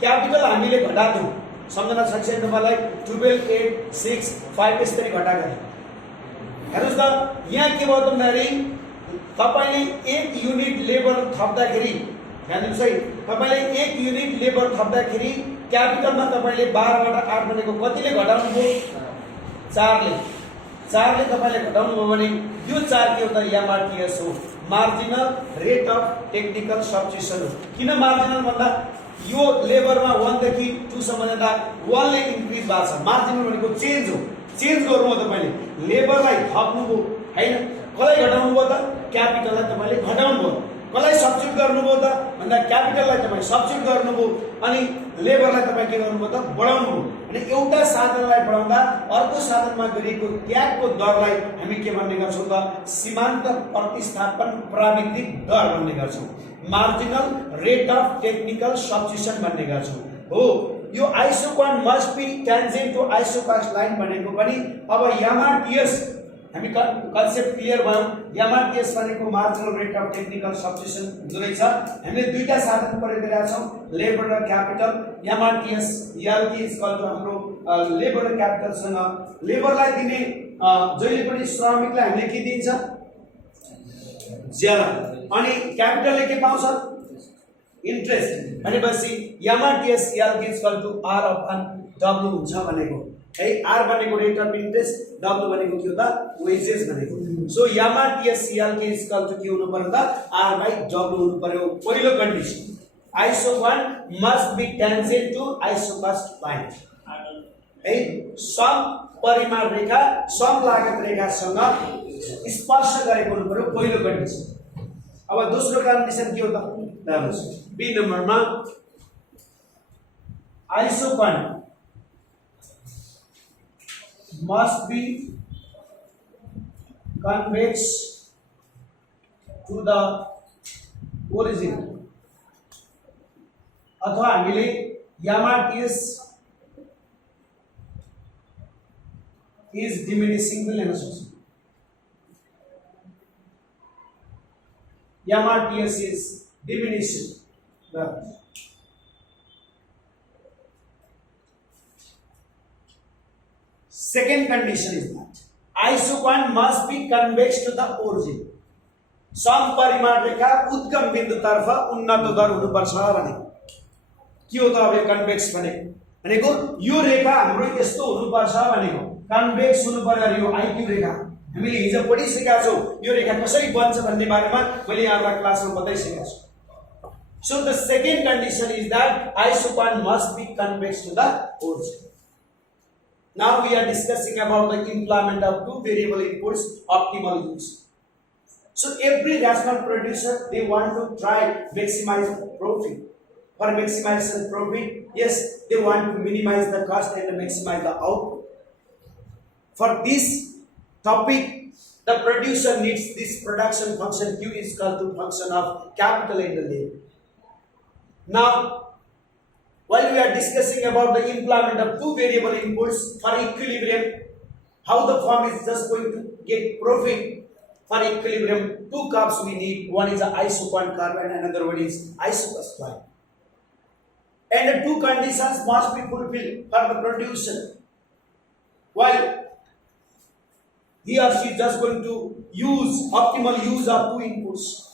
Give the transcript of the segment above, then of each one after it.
क्यापिटल हामीले घटाउँछौँ, सम्झना सक्छौँ मलाई 12 8 6 5 यसरी घटाएको हेर्नुस् त यहाँ के भयो भन्दाखेरि तपाईले 1 युनिट लेबर थप्दाखेरि ध्यान दिनुस् है, तपाईले 1 युनिट लेबर थप्दाखेरि क्यापिटलमा तपाईले 12 बाट 8 भनेको कतिले घटाउनु भयो? 4 ले। 4 ले तपाईले घटाउनु भयो भने यो 4 के हो त? एमआरटीएस हो, marginal rate of technical substitution हो। किन मार्जिनल भन्दा यो लेबरमा 1 देखि 2 सम्म जाँदा 1 ले इन्क्रिज भएको छ। मार्जिनल भनेको चेन्ज हो, चेन्ज गर्नु हो तपाईले, लेबरलाई थप्नु भयो हैन, कसलाई घटाउनु भयो त? क्यापिटललाई तपाईले घटाउनु भयो। कसलाई सब्स्टिट्युट गर्नुभयो त भन्दा क्यापिटललाई तपाईले सब्स्टिट्युट गर्नुभयो अनि लेबरलाई तपाई के गर्नुभयो त? बढाउनु भयो। अनि एउटा साधनलाई बढाउँदा अर्को साधनमा गरिएको त्यागको दरलाई हामी के भन्ने गर्छौं त? सीमान्त प्रतिस्थापन प्राविधिक दर भन्ने गर्छौं, marginal rate of technical substitution भन्ने गर्छौं हो। यो isoquant must be tangent to isocost line भनेको पनि अब एमआरटीएस हामी कन्सेप्ट क्लियर भयो। एमआरटीएस भनेको marginal rate of technical substitution हुँदो रहेछ। हामीले दुईटा साधन प्रयोग गरेका छौं, लेबर र capital. MRTS LT is equal to हाम्रो लेबर र क्यापिटल सँग लेबरलाई दिने जहिले पनि श्रमिकलाई हामीले के दिन्छ? ज्याला, अनि क्यापिटलले के पाउँछ? इन्ट्रेस्ट। भनेपछि MRTS LT is equal to R upon W हुन्छ भनेको है। आर भनेको रेट अफ इन्ट्रेस्ट, डब्ल्यू भनेको के हो त? वेजेस भनेको। So MRTS LT is equal to के हुनु पर्यो त? आर बाइ डब्ल्यू हुनु पर्यो। पहिलो condition isoquant must be tangent to isocost line है। सम परिमाण रेखा सम लागत रेखासँग स्पर्श गरेको हुनु पर्यो, पहिलो कन्डिसन। अब दोस्रो कन्डिसन के हो त? बी नम्बरमा आइसोक्वान must be convex to the origin, अथवा हामीले एमआरटीएस is diminishing पनि लेख्न सक्छौं। MRTS is diminishing। Second condition is that isoquant must be convex to the origin. सम परिमाण रेखा उद्गम बिन्दु तर्फ उन्नत दर हुनुपर्छ भनेको के हो त? अब कन्वेक्स भनेको यो रेखा हाम्रो यस्तो हुनुपर्छ भनेको कन्वेक्स हुनु पर्यो। यो आईक्यू रेखा हामीले हिजो पढिसकेका छौं। यो रेखा कसरी बन्छ भन्ने बारेमा मैले यहाँलाई क्लासमा बताइसकेको छु। So the second condition is that isoquant must be convex to the origin. Now we are discussing about the employment of two variable inputs, optimal use. So every rational producer, they want to try maximize profit. For maximization profit, yes, they want to minimize the cost and maximize the output. For this topic, the producer needs this production function Q is equal to function of capital and the labor. Now, while we are discussing about the employment of two variable inputs for equilibrium, how the firm is just going to get profit for equilibrium, two curves we need. One is an isoquant curve and another one is isocast line. And the two conditions must be fulfilled for the producer. While he or she is just going to use optimal use of two inputs.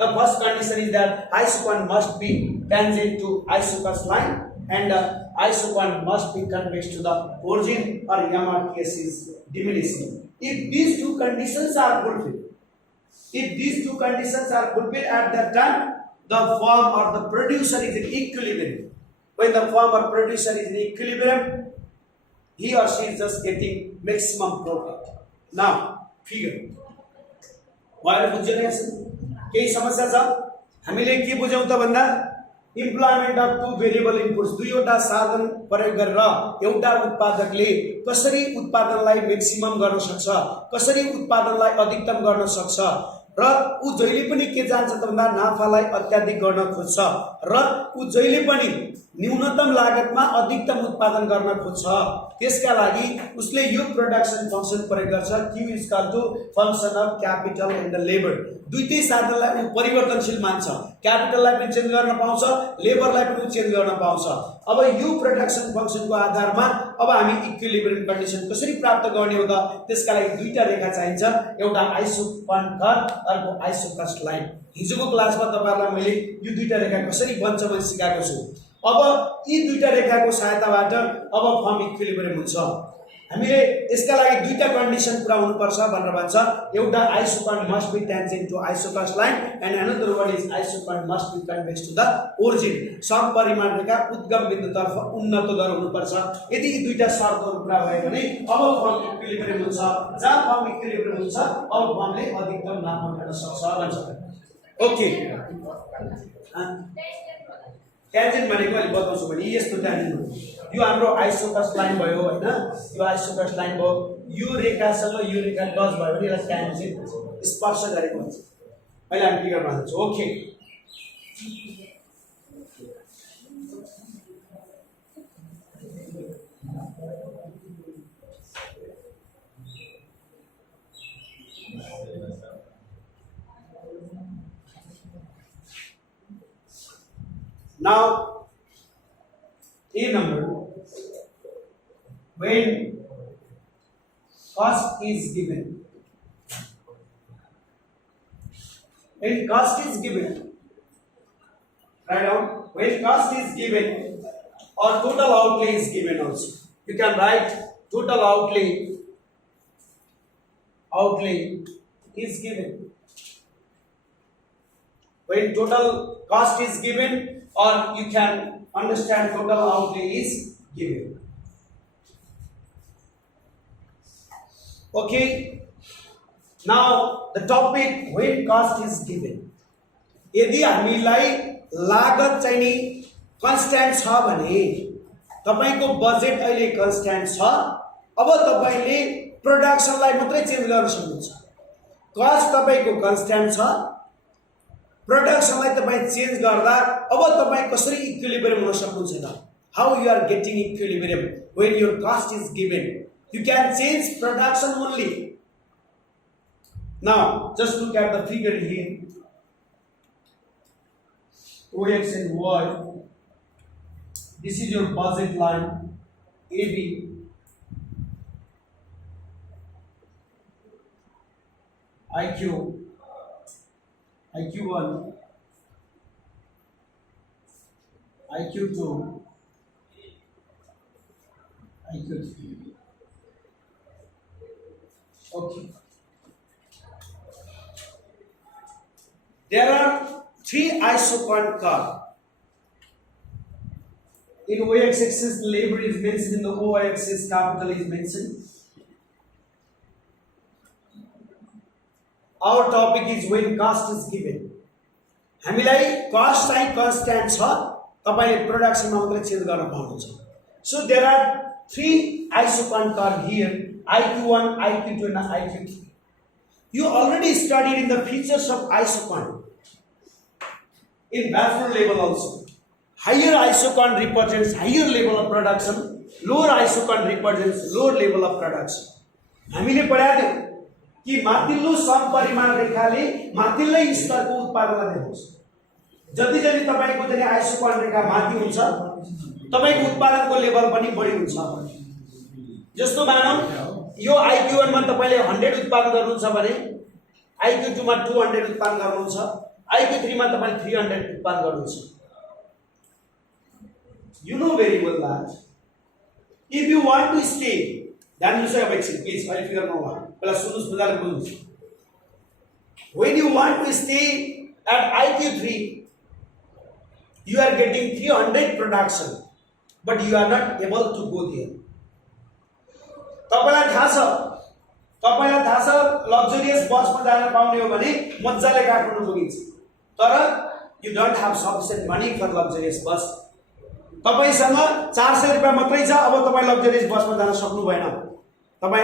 The first condition is that isoquant must be tangent to isocast line and isoquant must be convex to the origin or MRTS is diminishing. If these two conditions are fulfilled, at that time, the firm or the producer is in equilibrium. When the firm or producer is in equilibrium, he or she is just getting maximum profit. Now, figure. Why are you केही समस्या छ? हामीले के बुझ्यौं त भन्दा employment of two variable inputs, दुईवटा साधन प्रयोग गरेर एउटा उत्पादकले कसरी उत्पादनलाई म्याक्सिमम गर्न सक्छ, कसरी उत्पादनलाई अधिकतम गर्न सक्छ र उ जहिले पनि के जान्छ त भन्दा नाफालाई अत्याधिक गर्न खोज्छ र उ जहिले पनि न्यूनतम लागतमा अधिकतम उत्पादन गर्न खोज्छ। त्यसका लागि उसले यो प्रोडक्सन फंक्सन प्रयोग गर्छ, Q is equal to function of capital and the labour. दुईटै साधनलाई परिवर्तनशील मान्छ, क्यापिटललाई पनि चेन्ज गर्न पाउँछ, लेबरलाई पनि चेन्ज गर्न पाउँछ। अब यो प्रोडक्सन फंक्सनको आधारमा अब हामी इक्विलिब्रियम कन्डिसन कसरी प्राप्त गर्ने हो त? त्यसका लागि दुईटा रेखा चाहिन्छ, एउटा आइसोकर्न कर्व, अर्को आइसोकस्ट लाइन। हिजोको क्लासमा तपाईहरुलाई मैले यो दुईटा रेखा कसरी बन्छ भने सिकाएको छु। अब यी दुईटा रेखाको सहायताबाट अब फर्म इक्विलिब्रियम हुन्छ। हामीले यसका लागि दुईटा कन्डिसन पुरा हुनुपर्छ भनेर भन्छ। एउटा isoquant must be tangent to isocost line and another one is isoquant must be convex to the origin. समपरिमाण रेखा उद्गम बिन्दुतर्फ उन्नत दर हुनुपर्छ। यदि यी दुईटा शर्तहरू पुरा भयो भने अब फर्म इक्विलिब्रियम हुन्छ। जहाँ फर्म इक्विलिब्रियम हुन्छ अब फर्मले अधिकतम लाभ गर्न सक्छ भन्छ। ओके, ट्यान्जेन्ट भनेको अहिले बताउँछु भने यस्तो ट्यान्जेन्ट हो। यो हाम्रो आइसोकस्ट लाइन भयो हैन, यो आइसोकस्ट लाइन भयो, यो रेखासँग यो रेखा टच भयो भने यसलाई ट्यान्जेन्ट भन्छ, स्पर्श गरेको भन्छ। अहिले हामी के गर्न जान्छौँ? Okay, now A number, when cost is given, when cost is given, write down, when cost is given or total outlay is given also. You can write total outlay is given. When total cost is given, or you can understand total outlay is given. Okay, now the topic when cost is given. यदि हामीलाई लागत चाहिँ नि कन्स्ट्यान्ट छ भने, तपाईको बजेट अहिले कन्स्ट्यान्ट छ, अब तपाईले प्रोडक्सनलाई मात्रै चेन्ज गर्न सक्नुहुन्छ। कस्ट तपाईको कन्स्ट्यान्ट छ, प्रोडक्सनलाई तपाई चेन्ज गर्दा अब तपाई कसरी इक्विलिब्रियम हुन सक्नुहुन्छ त? How you are getting equilibrium when your cost is given? You can change production only. Now just look at the figure here. OX and Y. This is your budget line AB. IQ1, IQ2, IQ3. Okay. There are three isochron curves. In y-axis, labor is mentioned. In the y-axis, capital is mentioned. Our topic is when cost is given. हामीलाई cost चाहिँ constant छ, तपाईले प्रोडक्सन मात्रै चेन्ज गर्न पाउनुहुन्छ। So there are three isochron curve here, IQ1, IQ2 and IQ3. You already studied in the features of isochron in bachelor level also. Higher isochron represents higher level of production, lower isochron represents lower level of production. हामीले पढाएको थियौं कि माथिल्लो समपरिमाण रेखाले माथिल्लै स्तरको उत्पादनलाई देखाउँछ। जति जति तपाईको चाहिँ आइसोकर्न रेखा माथि हुन्छ, तपाईको उत्पादनको लेभल पनि बढी हुन्छ। जस्तो मानौ यो IQ1 मा तपाईले 100 उत्पादन गर्नुहुन्छ भने IQ2 मा 200 उत्पादन गर्नुहुन्छ, IQ3 मा तपाईले 300 उत्पादन गर्नुहुन्छ। You know very well that if you want to stay, then you say please, I figure no one. When you want to stay at IQ3, you are getting 300 production, but you are not able to go there. तपाईलाई थाहा छ लग्जरियस बसमा जान पाउने हो भने मज्जाले काठमाडौँ पुगिन्छ, तर you don't have sufficient money for luxurious bus. तपाईसँग 400 रुपैयाँ मात्रै छ, अब तपाई लग्जरियस बसमा जान सक्नु भएन, तपाई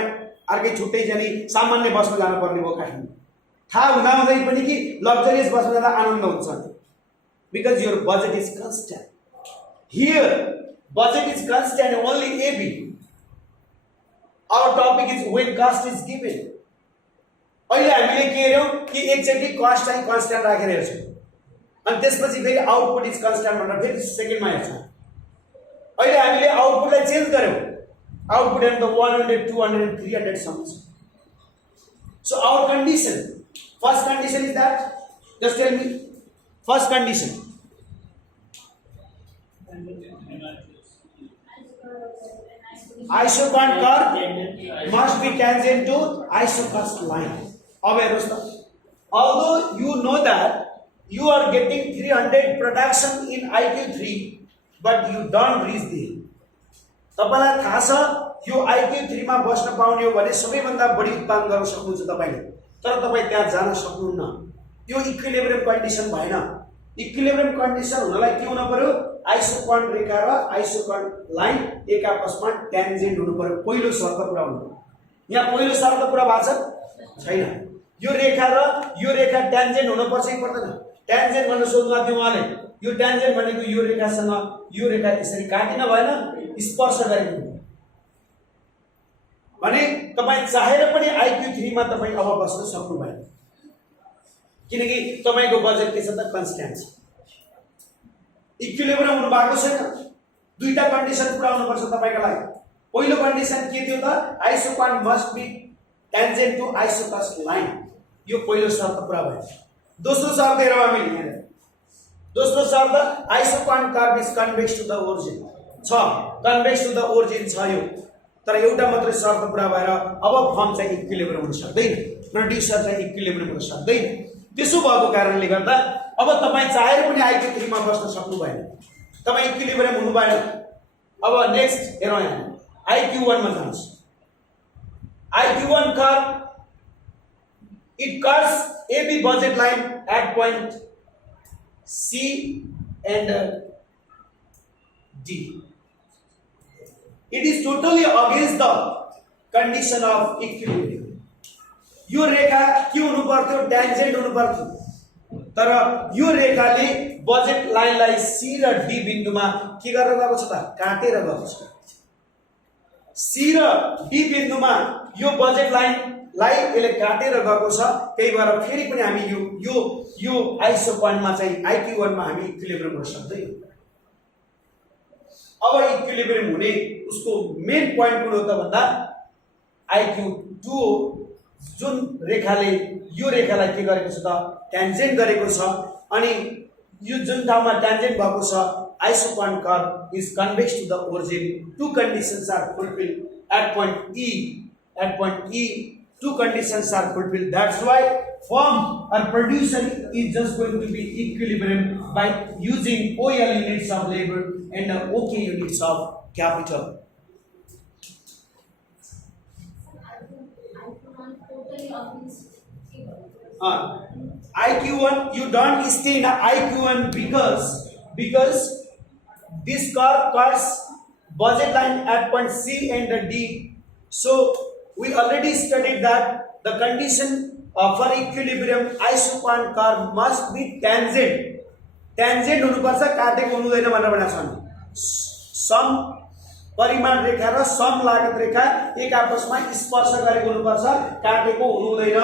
अर्कै छुट्टै जाने सामान्य बसमा जानु पर्ने भयो काठमाडौँ। थाहा हुँदाहुँदै पनि कि लग्जरियस बसमा जाँदा आनन्द हुन्छ, because your budget is constant. Here budget is constant only AB. Our topic is when cost is given. अहिले हामीले के हेर्यौं कि एकचोटी कस्ट चाहिँ कन्स्ट्यान्ट राखेर हेर्छौं अनि त्यसपछि फेरि आउटपुट इज कन्स्ट्यान्ट भनेर फेरि सेकेन्डमा हेर्छौं। अहिले हामीले आउटपुटलाई चेन्ज गर्यौं, आउटपुट एन्ड द 100 200 and 300 sums. So our condition, first condition is that, just tell me, first condition. Isoquant curve must be tangent to isocast line. अब हेर्नुस् त, although you know that you are getting 300 production in IQ3 but you don't reach there. तपाईलाई थाहा छ यो IQ3 मा बस्न पाउने हो भने सबैभन्दा बढी उत्पादन गर्न सक्नुहुन्छ तपाईले, तर तपाई त्यहाँ जान सक्नुहुन्न। यो इक्विलिब्रियम कन्डिसन भएन। इक्विलिब्रियम कन्डिसन हुनलाई के हुन पर्यो? आइसोक्वान्ट रेखा र आइसोक्वान्ट लाइन एक आपसमा ट्यान्जेन्ट हुनु पर्यो। पहिलो शर्त पुरा हुनु। यहाँ पहिलो शर्त पुरा भएको छैन। यो रेखा र यो रेखा ट्यान्जेन्ट हुन पर्छ कि पर्दैन? ट्यान्जेन्ट भनेर सोध्नु थियो उहाँले। यो ट्यान्जेन्ट भनेको यो रेखासँग यो रेखा यसरी काटिन भएन, स्पर्श गरेको भने तपाई चाहेर पनि IQ3 मा तपाई अब बस्न सक्नु भएन, किनकि तपाईको बजेट के छ त कन्स्ट्यान्ट छ। इक्विलिब्रियम हुनु भएको छैन। दुईटा कन्डिसन पुरा हुनु पर्छ तपाईको लागि। पहिलो कन्डिसन के थियो त? Isoquant must be tangent to isocost line. यो पहिलो शर्त पुरा भयो। दोस्रो शर्त हेरौँ हामीले यहाँ। दोस्रो शर्त isoquant curve is convex to the origin छ। कन्वेक्स टु द ओरिजिन छ यो, तर एउटा मात्रै शर्त पुरा भएर अब फर्म चाहिँ इक्विलिब्रियम हुन सक्दैन, प्रोड्युसर चाहिँ इक्विलिब्रियम हुन सक्दैन। त्यसो भएको कारणले गर्दा अब तपाई चाहेर पनि IQ3 मा बस्न सक्नु भएन, तपाई इक्विलिब्रियम हुनु भएन। अब नेक्स्ट हेरौँ यहाँ IQ1 मा जान्छ। IQ1 curve it curves AB budget line at point C and D. It is totally against the condition of equilibrium. यो रेखा के हुनु पर्थ्यो? ट्यान्जेन्ट हुनु पर्थ्यो, तर यो रेखाले बजेट लाइनलाई C र D बिन्दुमा के गरेर गएको छ त? काटेर गएको छ। C र D बिन्दुमा यो बजेट लाइनलाई यसले काटेर गएको छ। त्यही भएर फेरि पनि हामी यो आइसोक्वान्टमा चाहिँ IQ1 मा हामी इक्विलिब्रियम हुन सक्दैनौँ। अब इक्विलिब्रियम हुने उसको मेन पोइन्ट कुन हो त भन्दा IQ2 हो, जुन रेखाले यो रेखालाई के गरेको छ त? ट्यान्जेन्ट गरेको छ। अनि यो जुन ठाउँमा ट्यान्जेन्ट भएको छ isoquant curve is convex to the origin. Two conditions are fulfilled at point E. At point E, two conditions are fulfilled. That's why form or producer is just going to be equilibrium by using OL units of labor and OK units of capital. IQ1, you don't stay in IQ1 because this curve curves budget line at point C and D. So we already studied that the condition for equilibrium isoquant curve must be tangent. Tangent हुनु पर्छ, काटेको हुँदैन भनेर भनेको छ। सम परिमाण रेखा र सम लागत रेखा एक आपसमा स्पर्श गरेको हुनुपर्छ, काटेको हुँदैन।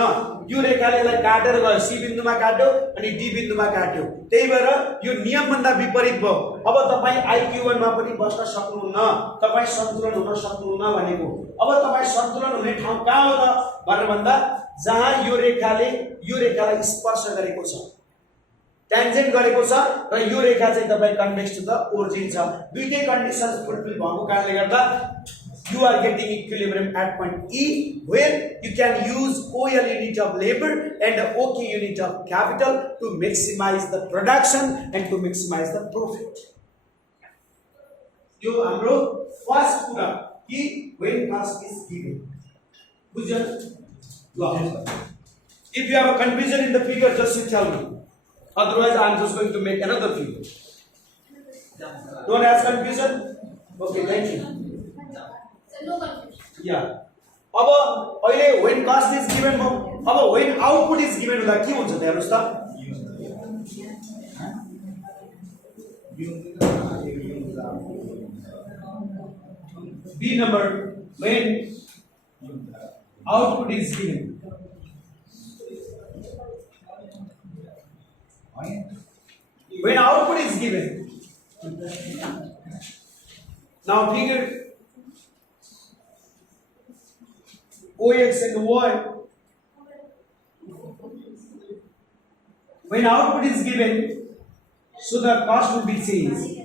यो रेखाले यसलाई काटेर गयो, C बिन्दुमा काट्यो अनि D बिन्दुमा काट्यो। त्यही भएर यो नियम भन्दा विपरीत भयो। अब तपाई IQ1 मा पनि बस्न सक्नुहुन्न, तपाई सन्तुलन हुन सक्नुहुन्न भनेको। अब तपाई सन्तुलन हुने ठाउँ कहाँ हो त भनेर भन्दा जहाँ यो रेखालाई स्पर्श गरेको छ, ट्यान्जेन्ट गरेको छ र यो रेखा चाहिँ तपाई कन्वेक्स टु द ओरिजिन छ। दुईटै कन्डिसन्स फुलफिल भएको कारणले गर्दा you are getting equilibrium at point E, where you can use OL unit of labor and OK unit of capital to maximize the production and to maximize the profit. यो हाम्रो फर्स्ट कुरा कि when cost is given. बुझ्यो? If you have a confusion in the figure, just you tell me. Otherwise, I am just going to make another figure. Don't have confusion? Okay, thank you. No confusion. Yeah. अब अहिले when cost is given भयो, अब when output is given हुँदा के हुन्छ त हेर्नुस् त? B number, when output is given. When output is given, now figure OX and Y. When output is given, so the cost will be changed.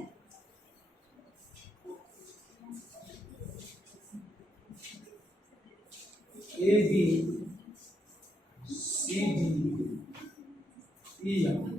A, B, C, D, E, F.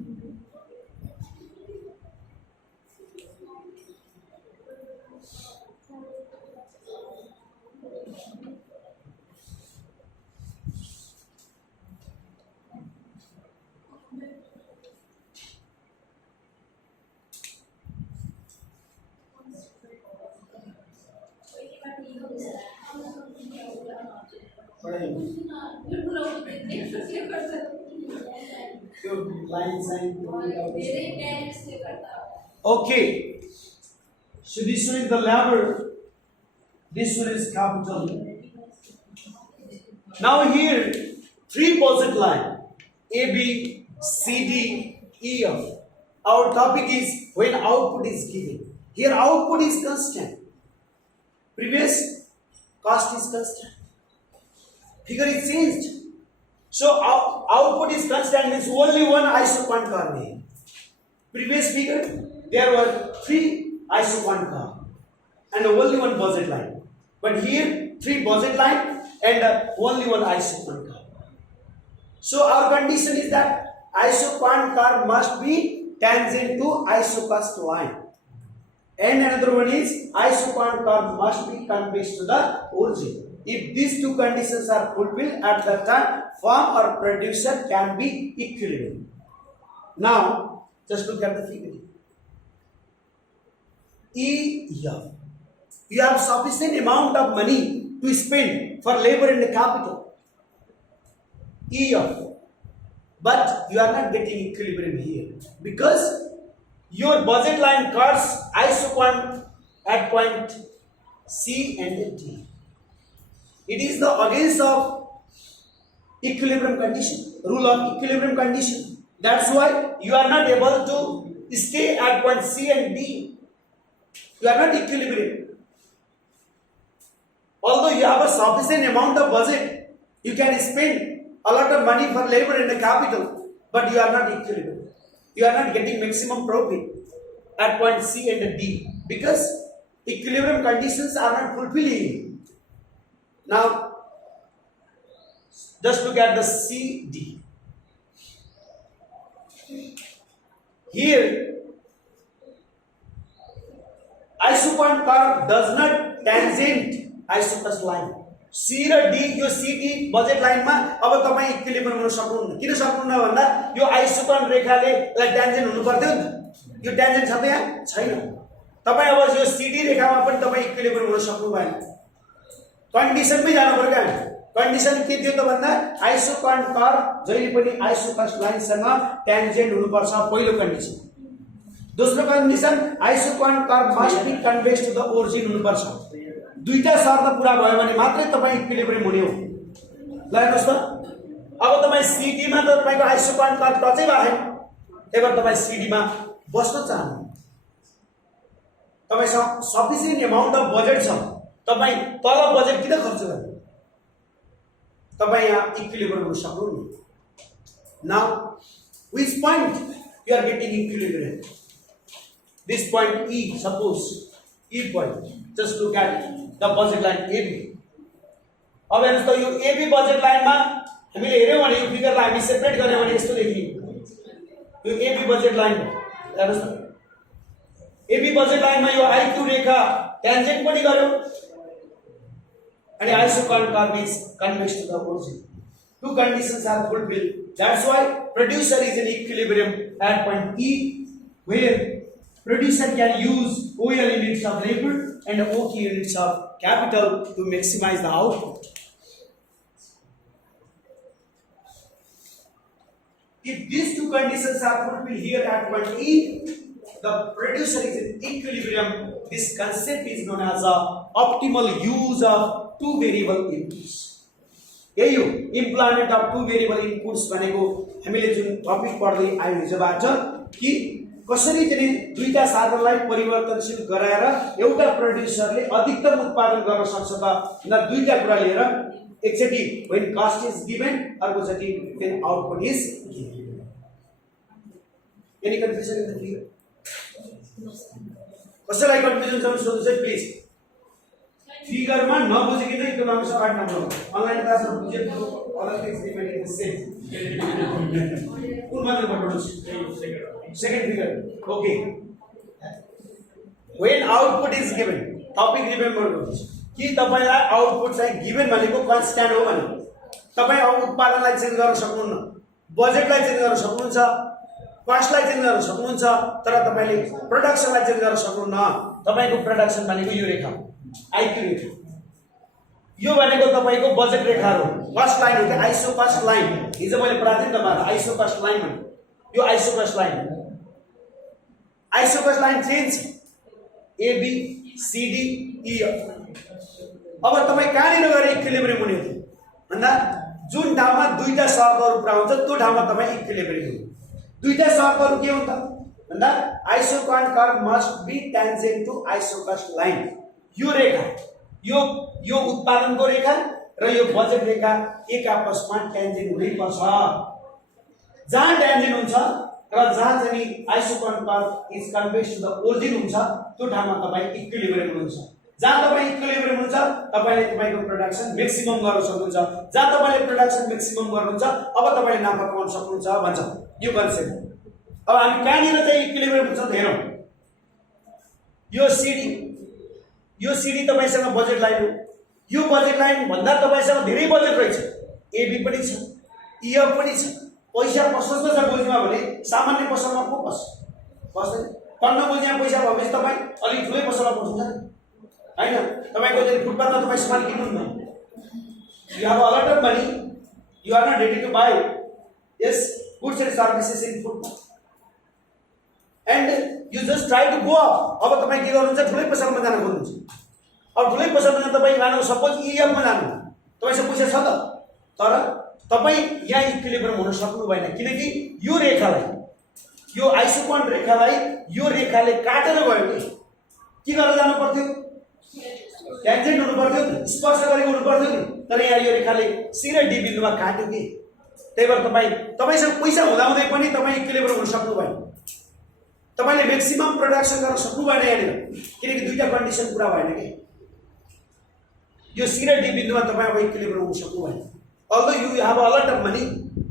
Okay, so this one is the lever, this one is capital. Now here, three positive line, A, B, C, D, E, F. Our topic is when output is given. Here output is constant. Previous cost is constant. Figure is changed. So output is constant means only one isoquant car made. Previous figure, there were three isoquant car and only one budget line. But here, three budget line and only one isoquant car. So our condition is that isoquant car must be tangent to isocast line. And another one is isoquant car must be convex to the origin. If these two conditions are fulfilled, at that time, farm or producer can be equilibrium. Now, just look at the figure. F. You have sufficient amount of money to spend for labor and capital. F. But you are not getting equilibrium here because your budget line cuts isoquant at point C and D. It is the against of equilibrium condition, rule of equilibrium condition. That's why you are not able to stay at point C and D. You are not equilibrium. Although you have a sufficient amount of budget, you can spend a lot of money for labor and the capital, but you are not equilibrium. You are not getting maximum profit at point C and D because equilibrium conditions are not fulfilling. Now, just look at the CD. Here, isoquant curve does not tangent isocast line. C raw D yo CD budget लाइनमा अब तपाई इक्विलिब्रियम हुन सक्नुहुन्न. किन सक्नुहुन्न भन्दा यो आइसोक्वान्ट रेखाले यसलाई ट्यान्जेन्ट हुनु पर्थ्यो नि त. यो ट्यान्जेन्ट छ त यहाँ छैन. तपाई अब यो CD रेखामा पनि तपाई इक्विलिब्रियम हुन सक्नु भएन. कन्डिसनमै जानु पर्यो क्या. कन्डिसन के थियो त भन्दा आइसोक्वान्ट कर्व जहिले पनि आइसोकास्ट लाइनसँग ट्यान्जेन्ट हुनुपर्छ पहिलो कन्डिसन. दोस्रो condition isoquant curve must be convex to the origin हुनुपर्छ. दुईटा शर्त पूरा भयो भने मात्रै तपाई इक्विलिब्रियम हुने हो. ल हेर्नुस् त अब तपाई CD मा त तपाईको आइसोक्वान्ट कर्व टचै भएन. एबर तपाई CD मा बस्न चाहनु. तपाईसँग सफिसिएन्ट अमाउन्ट अफ बजेट छ. तपाई तल बजेट किन खर्च गर्नु. तपाईं यहाँ इक्विलिब्रियम हुन सक्नुहुन्न. Now, which point you are getting equilibrium? This point E, suppose E point. Just look at the budget line AB. अब हेर्नुस् त यो AB budget line मा हामीले हेर्यौ भने यो फिगरलाई हामी सेपरेट गर्यौ भने यस्तो देखियो. यो AB budget line हेर्नुस् त. AB budget line मा यो IQ रेखा ट्यान्जेन्ट पनि गर्यौ. And isoquant curve is convex to the origin. Two conditions are fulfilled. That's why producer is in equilibrium at point E, where producer can use OL units of labor and OK units of capital to maximize the output. If these two conditions are fulfilled here at point E, the producer is in equilibrium This concept is known as a optimal use of two variable inputs. यही हो employment of two variable inputs भनेको हामीले जुन टपिक पढ्दै आयो हिजोबाट कि कसरी चाहिँ दुईटा साधनलाई परिवर्तनशील गराएर एउटा प्रोड्युसरले अधिकतम उत्पादन गर्न सक्छ त भन्दा दुईटा कुरा लिएर एकचोटि व्हेन कस्ट इज गिवन अर्कोचोटि when output is given. Any confusion in the figure? कसैलाई कन्फ्युजन छ भने सोध्नु चाहिँ प्लिज। फिगरमा नबुझिकन इकोनोमिक्स अगाडि नबढाउनु। अनलाइन क्लासमा बुझेको other things remain in the same. कुन मात्र पढ्नु? Second figure. Okay. When output is given topic remember गर्नुहोस् कि तपाईलाई आउटपुट चाहिँ गिवन भनेको कन्स्ट्यान्ट हो भने तपाई अब उत्पादनलाई चेन्ज गर्न सक्नुहुन्न, बजेटलाई चेन्ज गर्न सक्नुहुन्छ, कस्टलाई चेन्ज गर्न सक्नुहुन्छ, तर तपाईले प्रोडक्सनलाई चेन्ज गर्न सक्नुहुन्न। तपाईको प्रोडक्सन भनेको यो रेखा आईक्यू रेखा, यो भनेको तपाईको बजेट रेखा हो, कस्ट लाइन हो कि आइसो कस्ट लाइन। हिजो मैले पढाएको थिएँ नि तपाईहरुलाई आइसो कस्ट लाइन भन्ने। यो आइसो कस्ट लाइन हो। Iso cost line change A B C D E. अब तपाई कहाँनिर गएर इक्विलिब्रियम हुने हो भन्दा जुन ठाउँमा दुईटा शर्तहरु पुरा हुन्छ त्यो ठाउँमा तपाई इक्विलिब्रियम हुनु। दुईटा शर्तहरु के हुन् त भन्दा isoquant curve must be tangent to isocost line. यो रेखा यो उत्पादनको रेखा र यो बजेट रेखा एक आपसमा टेन्जेन्ट हुनै पर्छ। जहाँ टेन्जेन्ट हुन्छ र जहाँ चाहिँ isoquant curve is convex to the origin हुन्छ त्यो ठाउँमा तपाई इक्विलिब्रियम हुनुहुन्छ। जहाँ तपाई इक्विलिब्रियम हुन्छ तपाईले तपाईको प्रोडक्सन म्याक्सिमम गर्न सक्नुहुन्छ। जहाँ तपाईले प्रोडक्सन म्याक्सिमम गर्नुहुन्छ अब तपाईले नाफा कमाउन सक्नुहुन्छ भन्छ यो कन्सेप्ट। अब हामी कहाँनिर चाहिँ इक्विलिब्रियम हुन्छ हेरौँ। यो सिडी तपाईसँग बजेट लाइन हो। यो बजेट लाइन भन्दा तपाईसँग धेरै बजेट रहेछ, एबी पनि छ, इएफ पनि छ। पैसा प्रशस्त छ गोजीमा भने सामान्य पसलमा को पस्दैन? टन्न गोजीमा पैसा भएपछि तपाई अलि ठुलै पसलमा पस्नुहुन्छ हैन? तपाईको चाहिँ फुटपाथमा तपाई सामान किन्नुहुन्न। यु have a lot of money, you are not ready to buy यस goods and services in footpath and you just try to go up. अब तपाई के गर्नुहुन्छ? ठुलै पसलमा जान खोज्नुहुन्छ। अब ठुलै पसलमा जान तपाई लानु सपोज इएफमा जानु, तपाईसँग पैसा छ त, तर तपाई यहाँ इक्विलिब्रियम हुन सक्नु भएन किनकि यो रेखालाई, यो आइसोकन्ट रेखालाई यो रेखाले काटेर गयो के गरेर जानु पर्थ्यो? टेन्जेन्ट हुनु पर्थ्यो, स्पर्श गरेको हुनु पर्थ्यो नि। तर यहाँ यो रेखाले सिधै डी बिन्दुमा काट्यो के। त्यही भएर तपाईसँग पैसा हुँदाहुँदै पनि तपाई इक्विलिब्रियम हुन सक्नु भएन। तपाईले म्याक्सिमम प्रोडक्सन गर्न सक्नु भएन यहाँनिर किनकि दुईटा कन्डिसन पुरा भएन के। यो सिधै डी बिन्दुमा तपाई अब इक्विलिब्रियम हुन सक्नु भएन। Although you have a lot of money,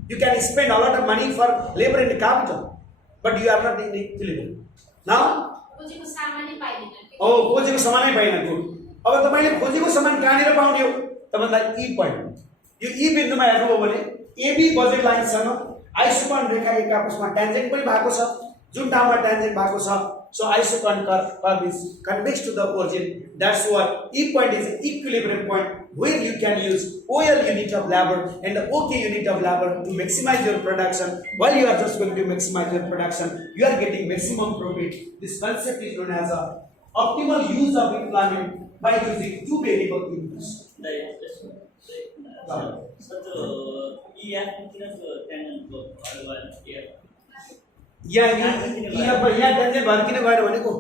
you can spend a lot of money for labor and capital, but you are not in equilibrium. Now, खोजेको सामान नै पाइदैन के। खोजेको सामान नै पाइदैन। गुड। अब तपाईले खोजेको सामान कहाँनिर पाउने हो त भन्दा ई पोइन्ट। यो ई बिन्दुमा हेर्नुभयो भने एबी बजेट लाइनसँग आइसोकन्ट रेखा एक आपसमा टेन्जेन्ट पनि भएको छ। जुन ठाउँमा टेन्जेन्ट भएको छ so isocont curve is convex to the origin. That's why E point is an equilibrium point where you can use OL unit of labor and the OK unit of labor to maximize your production. While you are just going to maximize your production, you are getting maximum profit. This concept is known as a optimal use of employment by using two variable inputs. यहाँ टेन्जेन्ट भएर किन गएर भनेको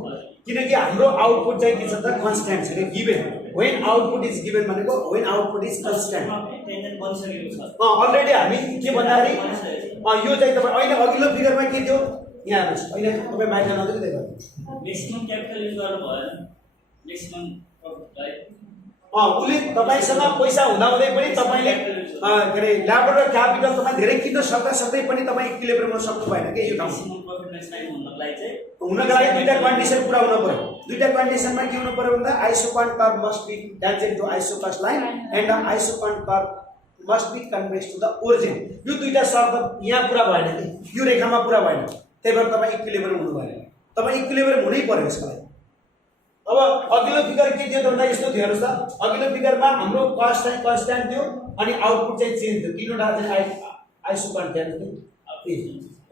किनकि हाम्रो आउटपुट चाहिँ के छ त कन्स्ट्यान्ट छ के given. When output is given भनेको when output is constant tangent बनिसकेको छ। अलरेडी हामी के भन्दाखेरि यो चाहिँ तपाई अहिले अघिल्लो फिगरमा के थियो यहाँ हेर्नुस्। अहिले तपाई बाहिर नदिनु देखो म्याक्सिमम क्यापिटल युज गर्नु भएन, म्याक्सिमम प्रफिट राइट। उले तपाईसँग पैसा हुँदाहुँदै पनि तपाईले के रे लेबर र क्यापिटल तपाई धेरै किन्न सक्दै पनि तपाई इक्विलिब्रियम हुन सक्नु भएन के। यो म्याक्सिमम प्रफिट म्याक्सिमाइज हुनको लागि दुईटा कन्डिसन पुरा हुनु पर्यो। दुईटा कन्डिसनमा के हुनु पर्यो भन्दा isoquant curve must be tangent to isocost line and isoquant curve must be convex to the origin. यो दुईटा शर्त यहाँ पुरा भएन कि यो रेखामा पुरा भएन। त्यही भएर तपाई इक्विलिब्रियम हुनु भएन। तपाई इक्विलिब्रियम हुनै पर्यो यसको लागि। अब अघिल्लो फिगर के थियो भन्दा यस्तो थियो हेर्नुस् त। अघिल्लो फिगरमा हाम्रो कस्ट चाहिँ कन्स्ट्यान्ट थियो अनि आउटपुट चाहिँ चेन्ज थियो। तीनवटा चाहिँ आइसोकन्ट थियो।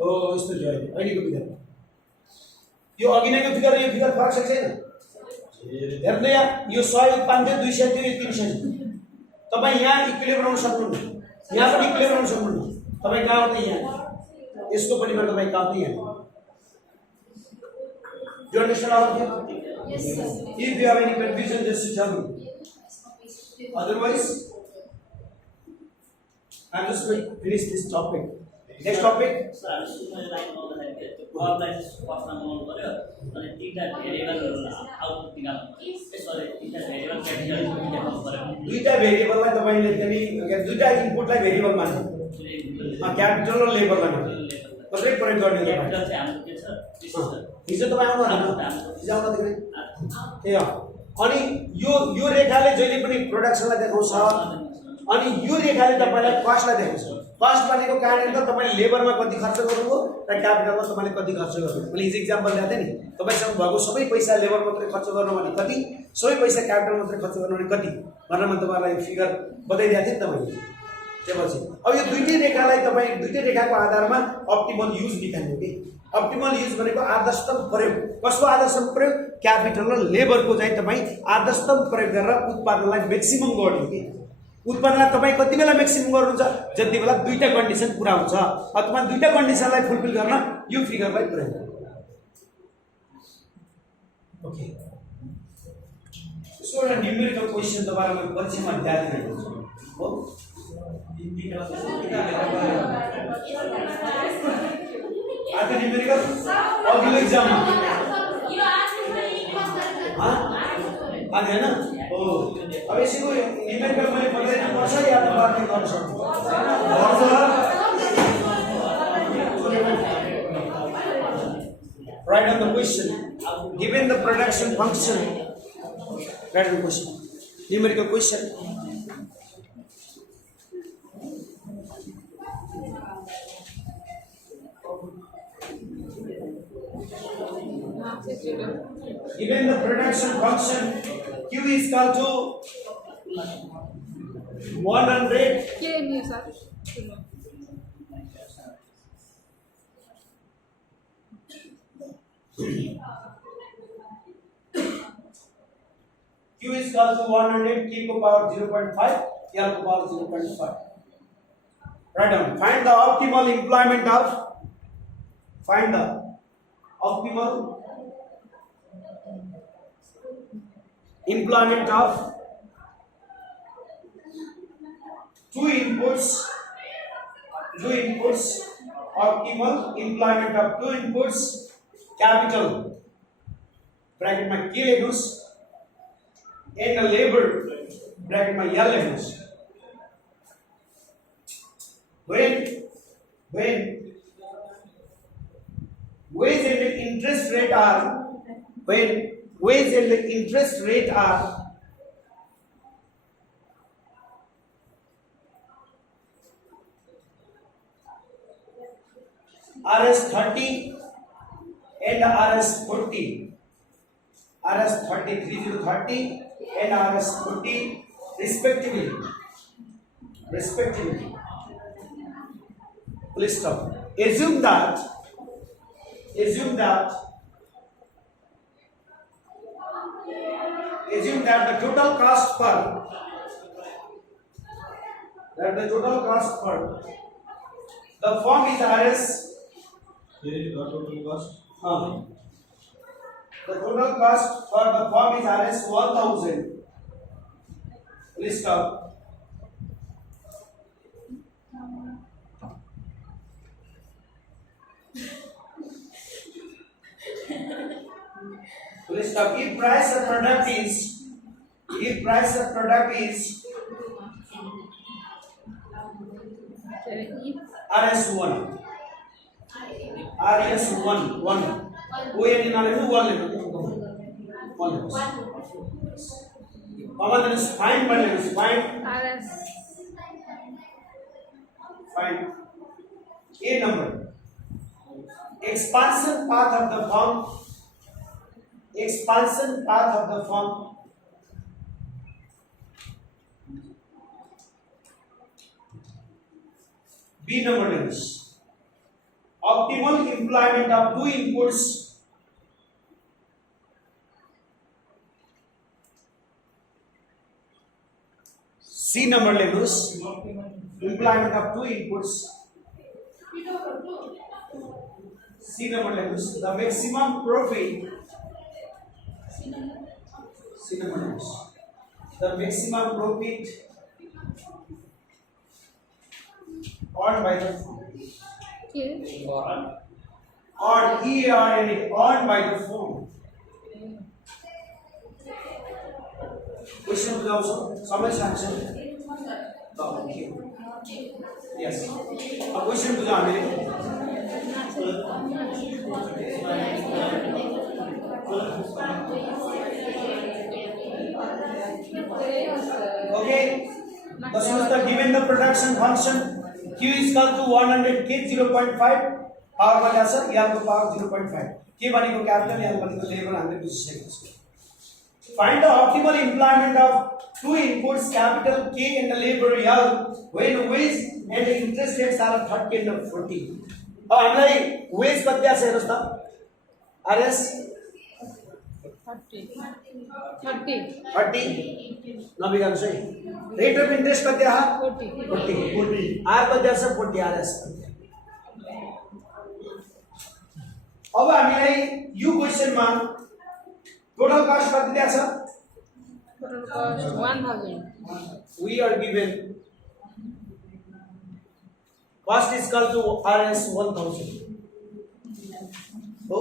हो यस्तो थियो अहिलेको फिगर। यो अघि नैको फिगर र यो फिगर फरक छ छैन? हेर्नु यहाँ यो 100 उत्पादन थियो 200 थियो यो 300 थियो तपाईँ यहाँ इक्विलिब्रियम बनाउन सक्नुहुन्न यहाँ पनि इक्विलिब्रियम बनाउन सक्नुहुन्न तपाईँ कहाँ हो त यहाँ यसको परिमाण तपाईँ कहाँ हो यहाँ Do you understand all of you? Yes, sir. If you have any confusion, just tell me. Otherwise, I'm just going to finish this topic. Next topic. Sir हामी सुन्ने लाइन आउँदाखेरि के त्यो कर्वलाई फर्स्टमा बनाउनु पर्यो अनि तीनटा भेरिएबलहरु आउटपुट निकाल्नु पर्यो त्यसपछि तीनटा भेरिएबल क्यापिटल देखाउनु पर्यो दुईटा भेरिएबललाई तपाईले त्यही दुईटा इनपुटलाई भेरिएबल मान्नु क्यापिटल र लेबरलाई मान्नु कसरी प्रयोग गर्ने क्यापिटल चाहिँ हाम्रो के छ हिजो तपाईँ आउनु हिजो आउनु देख्ने ए अनि यो रेखाले जहिले पनि प्रोडक्सनलाई देखाउँछ अनि यो रेखाले तपाईलाई कस्टलाई देखाउँछ कस्ट भनेको कारण त तपाईले लेबरमा कति खर्च गर्नुभयो र क्यापिटलमा तपाईले कति खर्च गर्नुभयो मैले हिजो एक्जाम्पल दिएको थिएँ नि तपाईसँग भएको सबै पैसा लेबर मात्रै खर्च गर्नु भने कति सबै पैसा क्यापिटल मात्रै खर्च गर्नु भने कति भनेर म तपाईलाई फिगर बताइदिएको थिएँ नि तपाईले त्यसपछि अब यो दुईटै रेखालाई तपाईँ दुईटै रेखाको आधारमा अप्टिमल युज निकाल्नु के अप्टिमल युज भनेको आदर्शतम प्रयोग कसको आदर्शतम प्रयोग क्यापिटल र लेबरको चाहिँ तपाईँ आदर्शतम प्रयोग गरेर उत्पादनलाई म्याक्सिमम गर्नु के उत्पादनलाई तपाईँ कति बेला म्याक्सिमम गर्नुहुन्छ जति बेला दुईटा कन्डिसन पुरा हुन्छ अथवा दुईटा कन्डिसनलाई फुलफिल गर्न यो फिगरलाई प्रयोग गर्नु ओके यसको एउटा न्युमेरिकल क्वेसन तपाईहरुलाई परीक्षामा ध्यान दिनुहुन्छ हो आते न्यूमेरिकल अगले एग्जाम में हाँ आज है ना ओ अब इसी को न्यूमेरिकल में बताना पड़ता है या तो बात नहीं कर सकते write on the question given the production function write on the question numerical question given the production function Q is equal to 100 Q is equal to 100 K to power 0.5 L to power 0.5 write down find the optimal employment of find the optimal employment of two inputs optimal employment of two inputs capital bracket में K लेखुस and the labor bracket में L लेखुस when wage and the interest rate are when wage and the interest rate are RS30 and RS40 RS30 3030 and RS40 respectively please stop assume that the total cost per the firm is RS the total cost for the firm is RS 1000 please stop please stop if price of product is RS1 1 ON नाले में 1 लेना 1 पावर देने फाइंड कर लेना find RS find a number expansion path of the firm B number is optimal employment of two inputs C number levels, employment of two inputs. C number levels, the maximum profit. C number levels, the maximum profit earned by the firm. Or earned by the firm. Question बुझाउँछौ समय लाग्छ Yes. A question बुझाउ हामीले Okay. This was the given the production function Q is equal to 100 K 0.5 power भनेको छ यहाँ को power 0.5 के भनेको क्यापिटल यहाँ भनेको लेबर हामीले बुझिसकेका छौं Find the optimal employment of two inputs capital K and the labor L when wage and the interest rates are 30 and 40 अब हामीलाई wage कति आछ हेर्नुस् त RS 30 नबिगार्नुस् है रेट अफ इन्ट्रेस्ट कति आछ 40 R कति आछ 40 RS अब हामीलाई यो क्वेशनमा टोटल कस्ट कति दिया छ Total cost 1000. we are given cost is equal to RS 1000 हो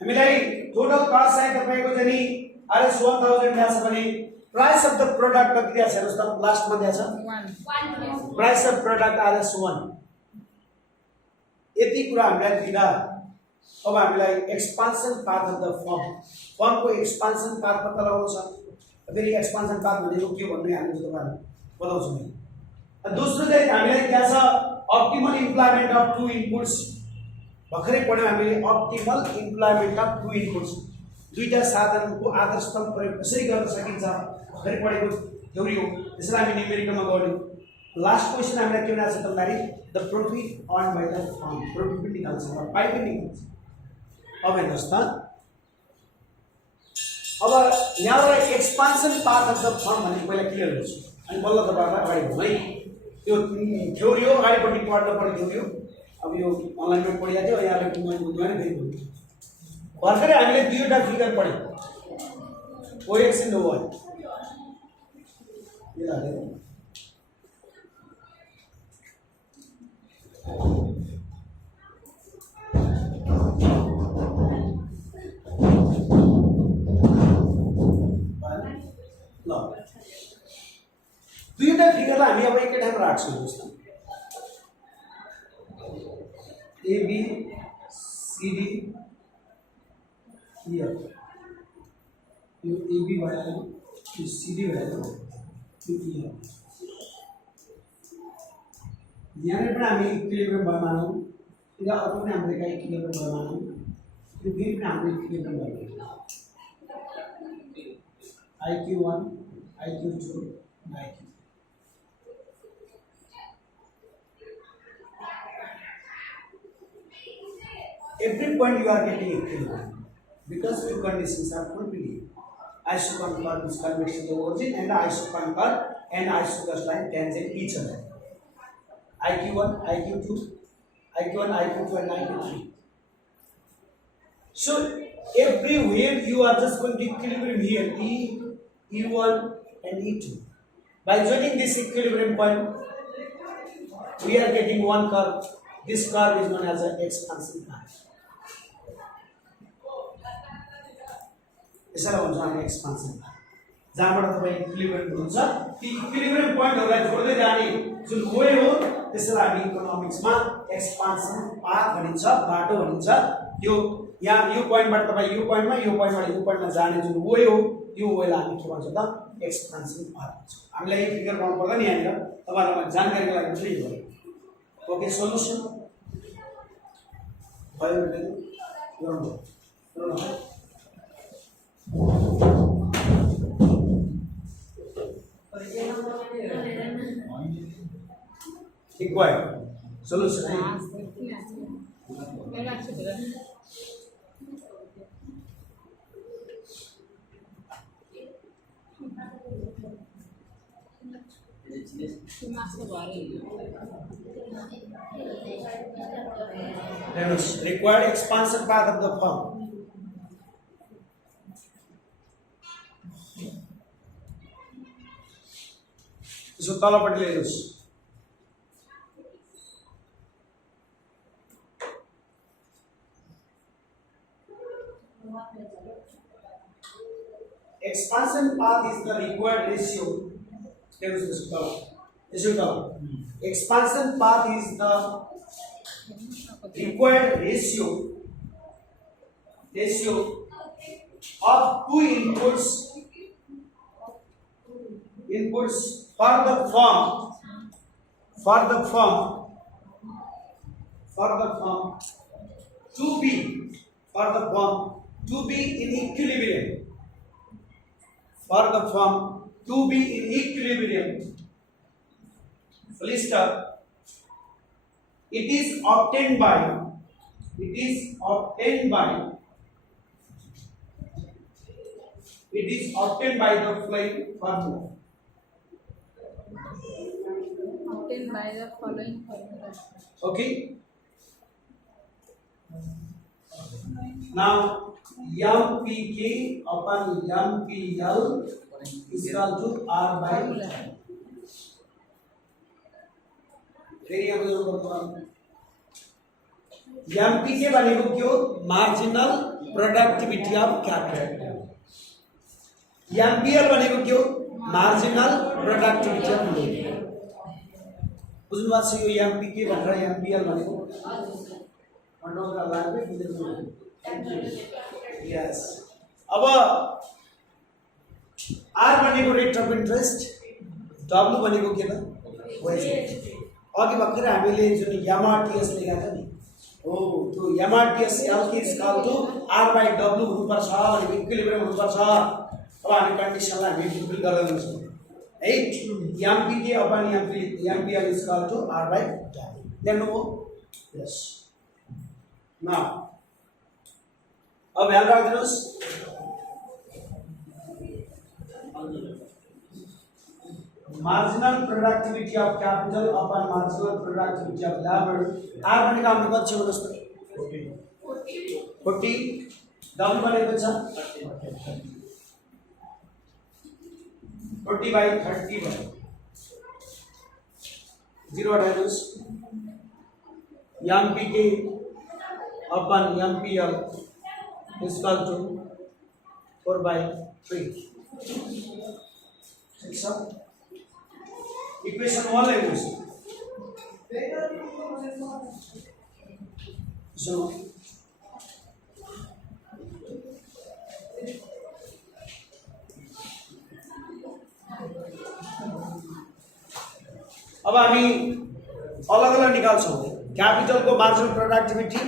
हामीलाई टोटल कस्ट चाहिँ तपाईको चाहिँ RS 1000 दिया छ भने प्राइस अफ द प्रोडक्ट कति दिया छ हेर्नुस् त लास्ट मा दिया छ 1. प्राइस अफ प्रोडक्ट RS 1 यति कुरा हामीलाई दिदा अब हामीलाई expansion path of the firm को एक्सपान्सन पाथ पत्ता लगाउनु छ फेरि एक्सपान्सन पाथ भनेको के भन्ने हामी तपाईहरुलाई बताउँछु नि दोस्रो चाहिँ हामीलाई के छ optimal employment of to inputs भर्खरै पढ्यौ हामीले optimal employment of to inputs दुईटा साधनको आदर्शतम प्रयोग कसरी गर्न सकिन्छ भर्खरै पढेको थ्योरी हो त्यसलाई हामी न्यूमेरिकलमा गर्यौं लास्ट क्वेशन हामीलाई के भनेको छ भन्दाखेरि the profit earn by the firm profit पनि निकाल्छ पाइ पनि निकाल्छ अब हेर्नुस् त अब यहाँबाट expansion path of the firm भन्ने पहिला क्लियर गर्छु अनि बल्ल तपाईहरुलाई अगाडि बढौँ है त्यो थ्योरी हो अगाडिपट्टि पढ्न पर्ने थ्योरी हो अब यो अनलाइनमा पढिया थियो यहाँले कुनै बुझ्दैन फेरि बुझ्नु भर्खरै हामीले दुईवटा फिगर पढ्यौं ओएक्स एन्ड ओवाई के लाग्यो दुईवटा फिगरलाई हामी अब एकै ठाउँमा राख्छौँ हेर्नुस् त AB CD हियर यो AB भयो यो CD भयो यो हियर यहाँ पनि हामी इक्विलिब्रियम भयो मानौँ या अरू पनि हामीले कहीँ इक्विलिब्रियम भयो मानौँ यो फेरि पनि हाम्रो इक्विलिब्रियम भयो IQ1 IQ2 IQ every point you are getting equilibrium because two conditions are fulfilled. Isoconcord is convex to the origin and isoconcord and isocrust line tangent each other. IQ1, IQ2, IQ1, IQ2 and IQ3. So everywhere you are just going to equilibrium here E, E1 and E2. By joining this equilibrium point, we are getting one curve. This curve is known as an expansion curve. यसलाई भन्छ हामी एक्सपान्सन जहाँबाट तपाई इक्विलिब्रियम हुन्छ ती इक्विलिब्रियम पोइन्टहरुलाई जोड्दै जाने जुन वे हो त्यसलाई हामी इकोनोमिक्समा एक्सपान्सन पाथ भनिन्छ बाटो भनिन्छ यो यहाँ यो पोइन्टबाट तपाई यो पोइन्टमा यो पोइन्टमा जाने जुन वे हो यो वेलाई हामी के भन्छौं त एक्सपान्सन पाथ भन्छौं हामीलाई यो फिगर बनाउनु पर्दैन यहाँनिर तपाईहरुलाई जानकारीको लागि मात्रै यो हो ओके सोलुसन भयो गर्नु Required solution. बिजनेस त्यो मासु भरे हेर्नुहोस् required expansion path of the firm. यसो तलपट्टि ल्याइदिनुहोस् expansion path is the required ratio. Expansion path is the required ratio of two inputs for the firm to be in equilibrium. For the firm to be in equilibrium, full stop. It is obtained by the following formula. obtained by the following formula. Okay. Now MPK upon MPL is equal to R by MPK भनेको के हो? Marginal productivity of capital. MPL भनेको के हो? Marginal productivity of labour. बुझ्नु भएको छ यो MPK भनेर MPL भनेको? अन्डरका लाग्दै बुझ्नु. यस. अब R भनेको रेट अफ इन्ट्रेस्ट, W भनेको के त? वेज. अघि भर्खर हामीले जुन MRTS लेखेका छ नि, हो त्यो MRTS L के equal to R by W हुनुपर्छ भनेको इक्विलिब्रियम हुनुपर्छ. अब हामी कन्डिसनलाई हामी फुलफिल गर्दै हुन्छौँ है. MPK upon MPL is equal to R by W. लेख्नुभयो? यस. नाउ अब ध्यान राखिदिनुहोस्, marginal productivity of capital upon marginal productivity of labor. R भनेको हाम्रो कति छ भन्नुहोस् त? 40. W भनेको छ 40 by 30 भयो. 0 हटाइदिनुहोस्. MPK upon MPL is equal to 4 by 3. ठिक छ. इक्वेसन 1 लेख्नुहोस्. सुनो, अब हामी अलग अलग निकाल्छौँ. क्यापिटलको मार्जिनल प्रोडक्टिभिटी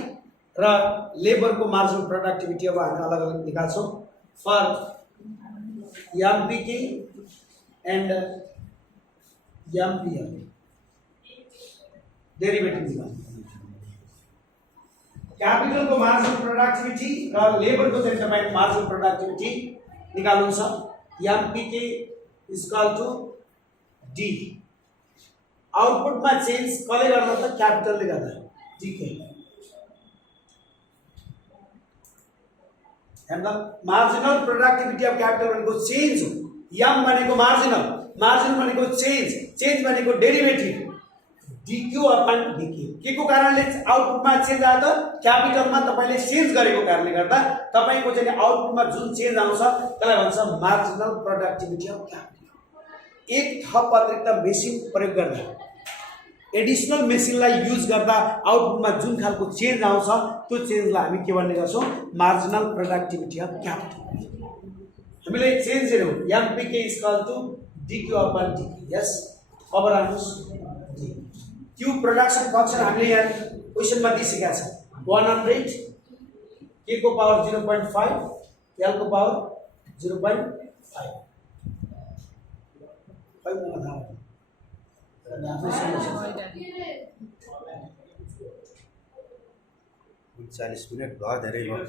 र लेबरको मार्जिनल प्रोडक्टिभिटी अब हामी अलग अलग निकाल्छौँ. फर MPK एन्ड MPL डेरिभेटिभ निकाल्नु. क्यापिटलको मार्जिनल प्रोडक्टिभिटी र लेबरको चाहिँ तपाईको मार्जिनल प्रोडक्टिभिटी निकाल्नु छ. MPK is equal to D. आउटपुटमा चेन्ज कसले गर्दा त? क्यापिटलले गर्दा. DK. and the marginal productivity of capital भनेको चेन्ज हो. M भनेको मार्जिनल भनेको चेन्ज भनेको डेरिभेटिभ DQ upon DK. के को कारणले आउटपुटमा चेन्ज आयो त? क्यापिटलमा तपाईले चेन्ज गरेको कारणले गर्दा तपाईको चाहिँ आउटपुटमा जुन चेन्ज आउँछ त्यसलाई भन्छ मार्जिनल प्रोडक्टिभिटी अफ क्यापिटल. एक थप अतिरिक्त मेसिन प्रयोग गर्दा, एडिसनल मेसिनलाई युज गर्दा आउटपुटमा जुन खालको चेन्ज आउँछ त्यो चेन्जलाई हामी के भन्ने गर्छौँ? Marginal productivity of capital. हामीले चेन्ज हेर्यौँ. MPK is equal to DQ upon DK. Yes. अब राख्नुस्. Q प्रोडक्सन फंक्सन हामीले यहाँ क्वेशनमा दिइसकेका छ. 100 K को पावर 0.5 L को पावर 0.5. खै मलाई थाहा भएन. 40 मिनट भयो, धेरै भयो.